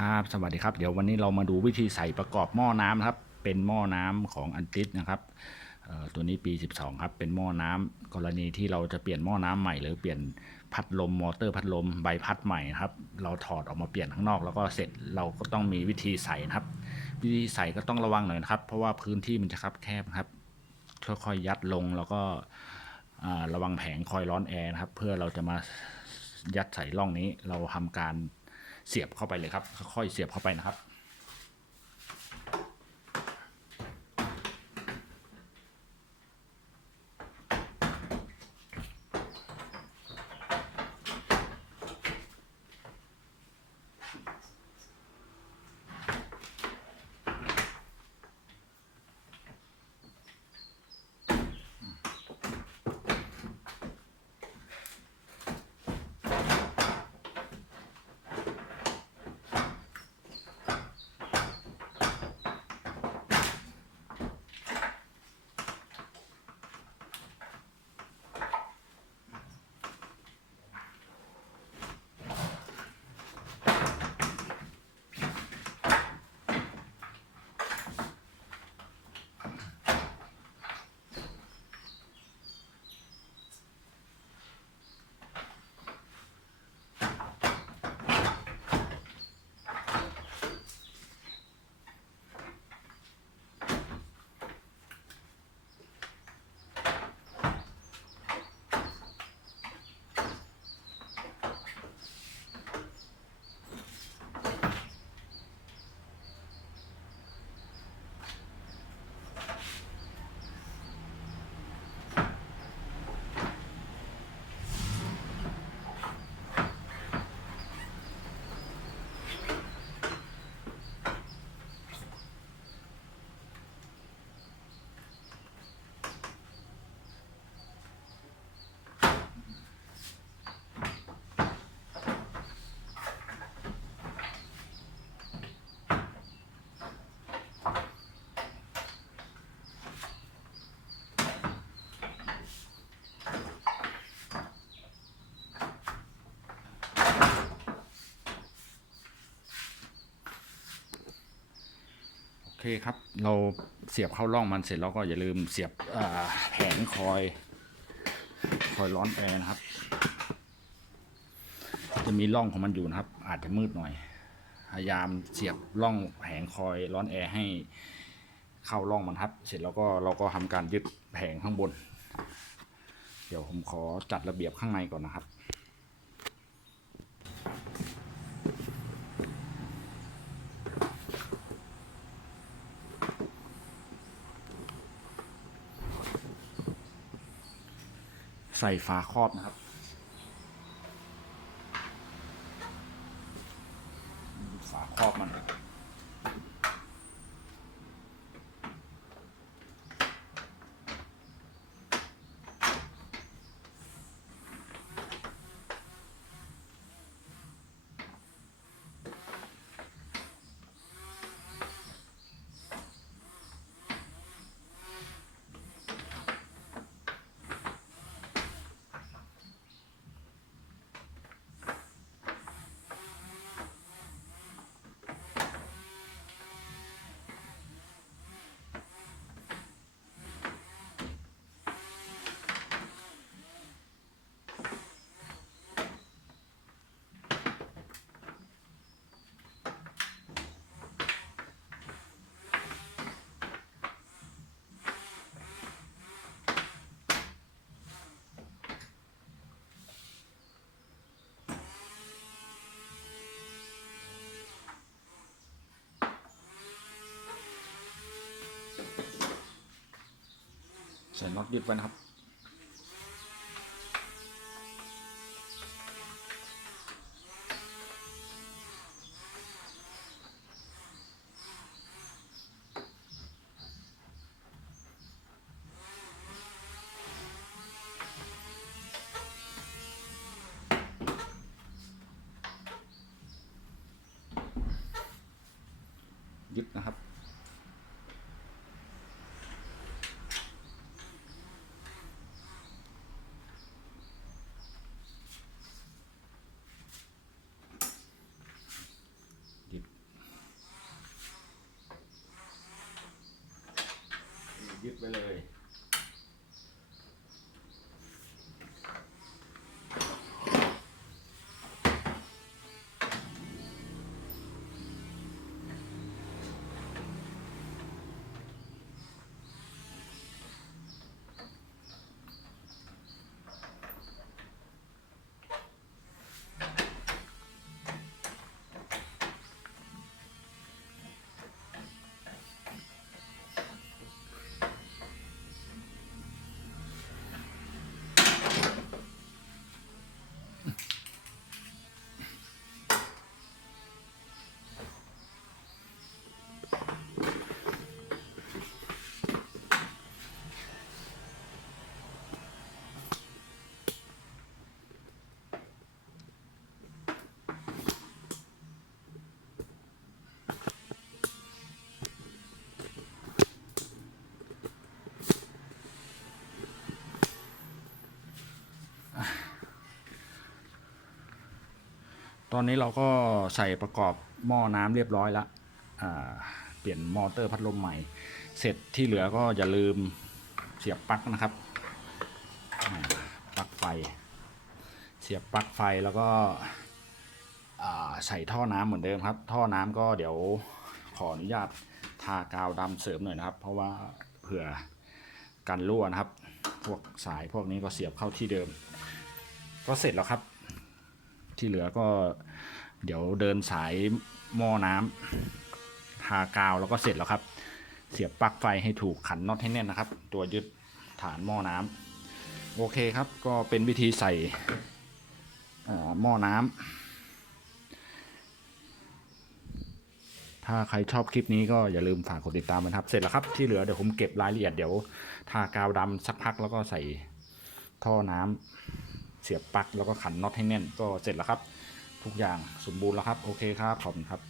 ครับสวัสดีครับเดี๋ยววันนี้เรามาดูวิธีใส่ประกอบหม้อน้ำนะครับ เป็นหม้อน้ำของอันติสนะครับตัวนี้ปี 12 ครับ เป็นหม้อน้ำกรณีที่เราจะเปลี่ยนหม้อน้ำใหม่ หรือเปลี่ยนพัดลมมอเตอร์พัดลมใบพัดใหม่นะครับ เราถอดออกมาเปลี่ยนข้างนอก แล้วก็เสร็จเราก็ต้องมีวิธีใส่นะครับ วิธีใส่ก็ต้องระวังหน่อยนะครับ เพราะว่าพื้นที่มันจะคับแคบครับค่อยๆยัดลงแล้วก็ระวังแผงคอยร้อนแอร์นะครับ เพื่อเราจะมายัดใส่ร่องนี้เราทำการ เสียบเข้าไปเลยครับค่อยๆเสียบเข้าไปนะครับ เคครับ เราเสียบเข้าร่องมันเสร็จแล้วก็อย่าลืมเสียบแผงคอย คอยร้อนแอร์นะครับ จะมีร่องของมันอยู่นะครับ อาจจะมืดหน่อย พยายามเสียบร่องแผงคอยร้อนแอร์ให้เข้าร่องมันครับ เสร็จแล้วก็เราก็ทำการยึดแผงข้างบน เดี๋ยวผมขอจัดระเบียบข้างในก่อนนะครับ ใส่ฝาครอบนะครับ ฝาครอบมัน ใส่น็อตยึดไว้นะครับ ยึดนะครับ ยึดไปเลย ตอนนี้เราก็ใส่ประกอบหม้อน้ำเรียบร้อยแล้วเปลี่ยนมอเตอร์พัดลมใหม่ เสร็จที่เหลือก็อย่าลืมเสียบปลั๊กนะครับปลั๊กไฟ เสียบปลั๊กไฟแล้วก็ใส่ท่อน้ำเหมือนเดิมครับ ท่อน้ำก็เดี๋ยวขออนุญาตทากาวดำเสริมหน่อยนะครับ เพราะว่าเผื่อกันรั่วนะครับ พวกสายพวกนี้ก็เสียบเข้าที่เดิม ก็เสร็จแล้วครับ ที่เหลือก็เดี๋ยวเดินสายหม้อน้ำทากาวแล้วก็เสร็จแล้วครับ เสียบปลั๊กไฟให้ถูกขันน็อตให้แน่นนะครับ ตัวยึดฐานหม้อน้ำโอเคครับ ก็เป็นวิธีใส่หม้อน้ำถ้าใครชอบคลิปนี้ก็อย่าลืมฝากกดติดตามนะครับ เสร็จแล้วครับที่เหลือเดี๋ยวผมเก็บรายละเอียดเดี๋ยวทากาวดำสักพักแล้วก็ใส่ท่อน้ำ เสียบปลั๊กแล้วก็ขันน็อตให้แน่นก็เสร็จแล้วครับ ทุกอย่างสมบูรณ์แล้วครับ โอเคครับขอบคุณครับ